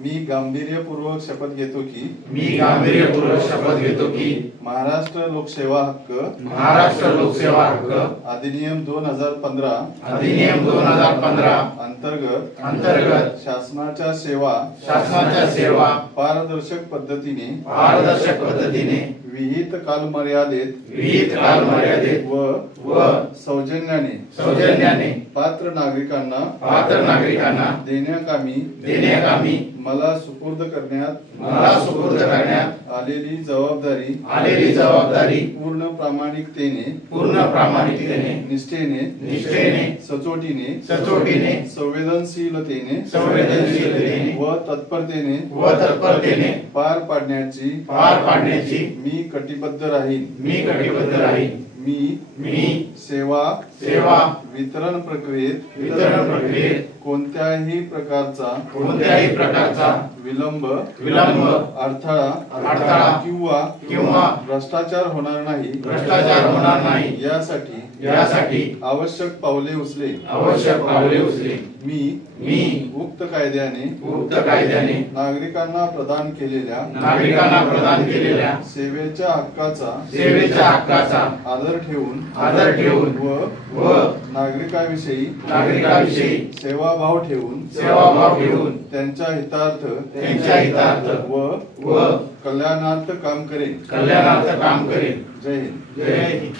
मी गांभीर्यपूर्वक शपथ घेतो की महाराष्ट्र लोकसेवा हक्क अधिनियम 2015 अंतर्गत शासनाच्या सेवा पारदर्शक पद्धतीने विहित कालमर्यादेत व सौजन्याने पात्र नागरिकांना देण्याकामी मला सुपूर्द करण्यात आलेली जबाबदारी पूर्ण प्रामाणिकतेने निष्ठेने सचोटीने संवेदनशीलतेने व तत्परतेने पार पाडण्याची मी कटिबद्ध राहीन। मी सेवा वितरण प्रक्रियेत कोणत्याही प्रकारचा विलंब अडथळा किंवा भ्रष्टाचार होणार नाही यासाठी आवश्यक पावले उचलेन। मी उक्त कायद्याने नागरिकांना प्रदान केलेल्या सेवेच्या हक्काचा आदर ठेवून व नागरिकाविषयी सेवाभाव ठेवून त्यांच्या हितार्थ व कल्याणार्थ काम करेन। जय हिंद।